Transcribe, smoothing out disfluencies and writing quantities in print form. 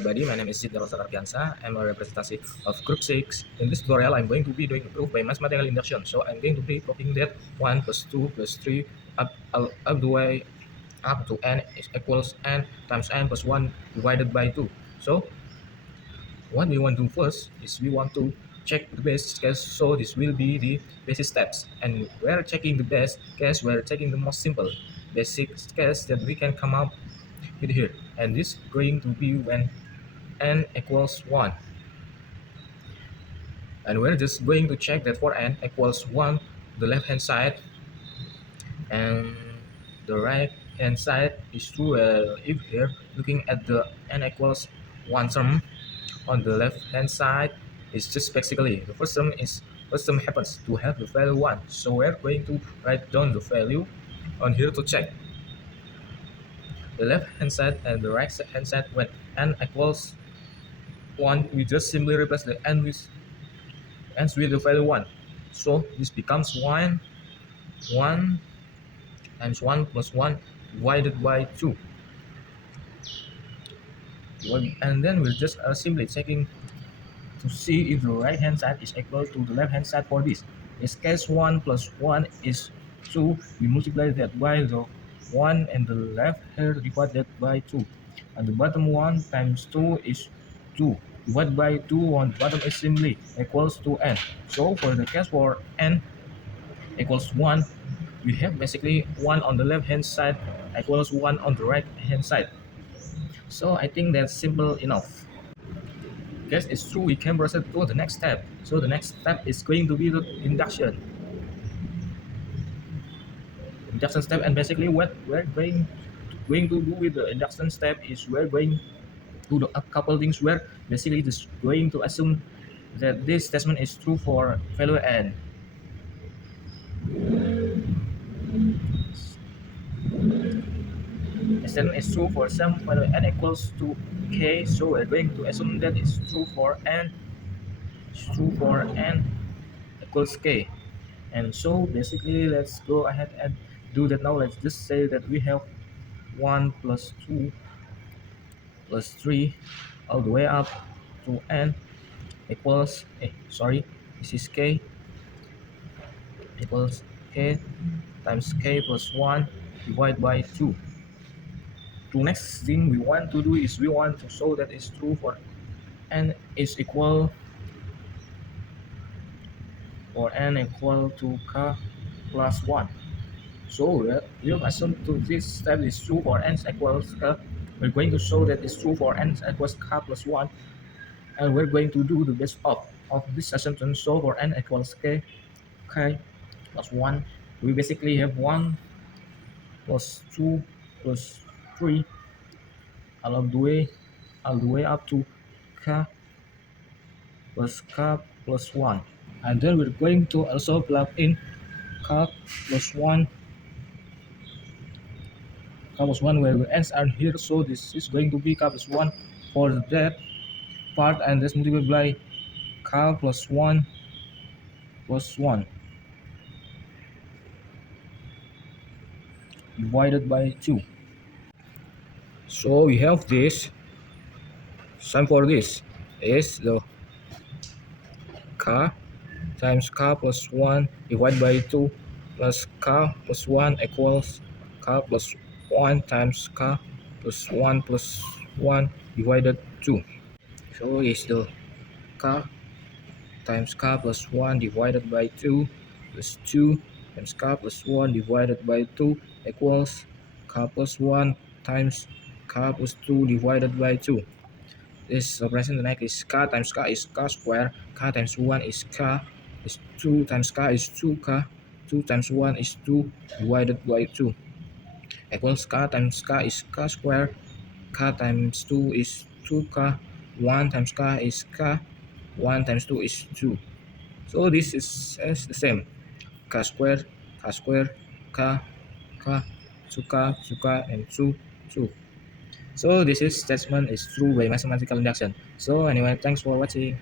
everybody, my name is Zid Arpiansa. I'm a representative of Group 6. In this tutorial, I'm going to be doing a proof by mathematical induction. So I'm going to be proving that 1 plus 2 plus 3 up the way up to n is equals n times n plus 1 divided by 2. So what we want to do first is we want to check the base case. So this will be the basic steps. And we're checking the best case, we're checking the most simple basic case that we can come up with here. And this going to be when n equals 1, and we're just going to check that for n equals 1 the left hand side and the right hand side is true. If here looking at the n equals 1 term on the left hand side, it's just basically the first term happens to have the value 1, so we're going to write down the value on here to check the left hand side and the right hand side. When n equals 1, we just simply replace the n with the value 1. So this becomes 1 times 1 plus 1 divided by 2. And then we're just simply checking to see if the right hand side is equal to the left hand side for this. In case 1 plus 1 is 2, we multiply that by the 1 and the left here divided by 2. And the bottom 1 times 2 is 2. Divided by 2 on the bottom is simply equals to n. So for the case for n equals 1, we have basically 1 on the left hand side equals 1 on the right hand side. So I think that's simple enough. Yes, it's true, we can proceed to the next step. So the next step is going to be the induction step. And basically what we're going to do with the induction step is we're going to do a couple things. Where basically just going to assume that this statement is true for value n. Statement is true for some value n equals to k, so we're going to assume that it's true for n. It's true for n equals k. And so basically let's go ahead and do that now. Let's just say that we have 1 plus 2 plus 3 all the way up to n equals this is k equals k times k plus 1 divided by 2. The next thing we want to do is we want to show that it's true for n is equal to k plus 1. So we have assumed to this step is true for n equals k. We're going to show that it's true for n equals k plus 1, and we're going to do the best of this assumption. So for n equals k plus 1, we basically have 1 plus 2 plus 3 all the way up to k plus 1. And then we're going to also plug in k plus 1 where the n's are here. So this is going to be k plus 1 for that part, and let's multiply k plus 1 divided by 2. So we have this. Sum for this is the k times k plus 1 divided by 2 plus k plus 1 equals k plus 1 times k plus 1 divided 2. So it's the k times k plus 1 divided by 2 plus 2 times k plus 1 divided by 2 equals k plus 1 times k plus 2 divided by 2. This operation the next is k times k is k square, k times 1 is k, is 2 times k is 2k, 2 times 1 is 2 divided by 2 equals k times k is k square, k times 2 is 2k, 1 times k is k, 1 times 2 is 2. So this is the same, k square, k, 2k, and 2. So this is statement is true by mathematical induction. So anyway, thanks for watching.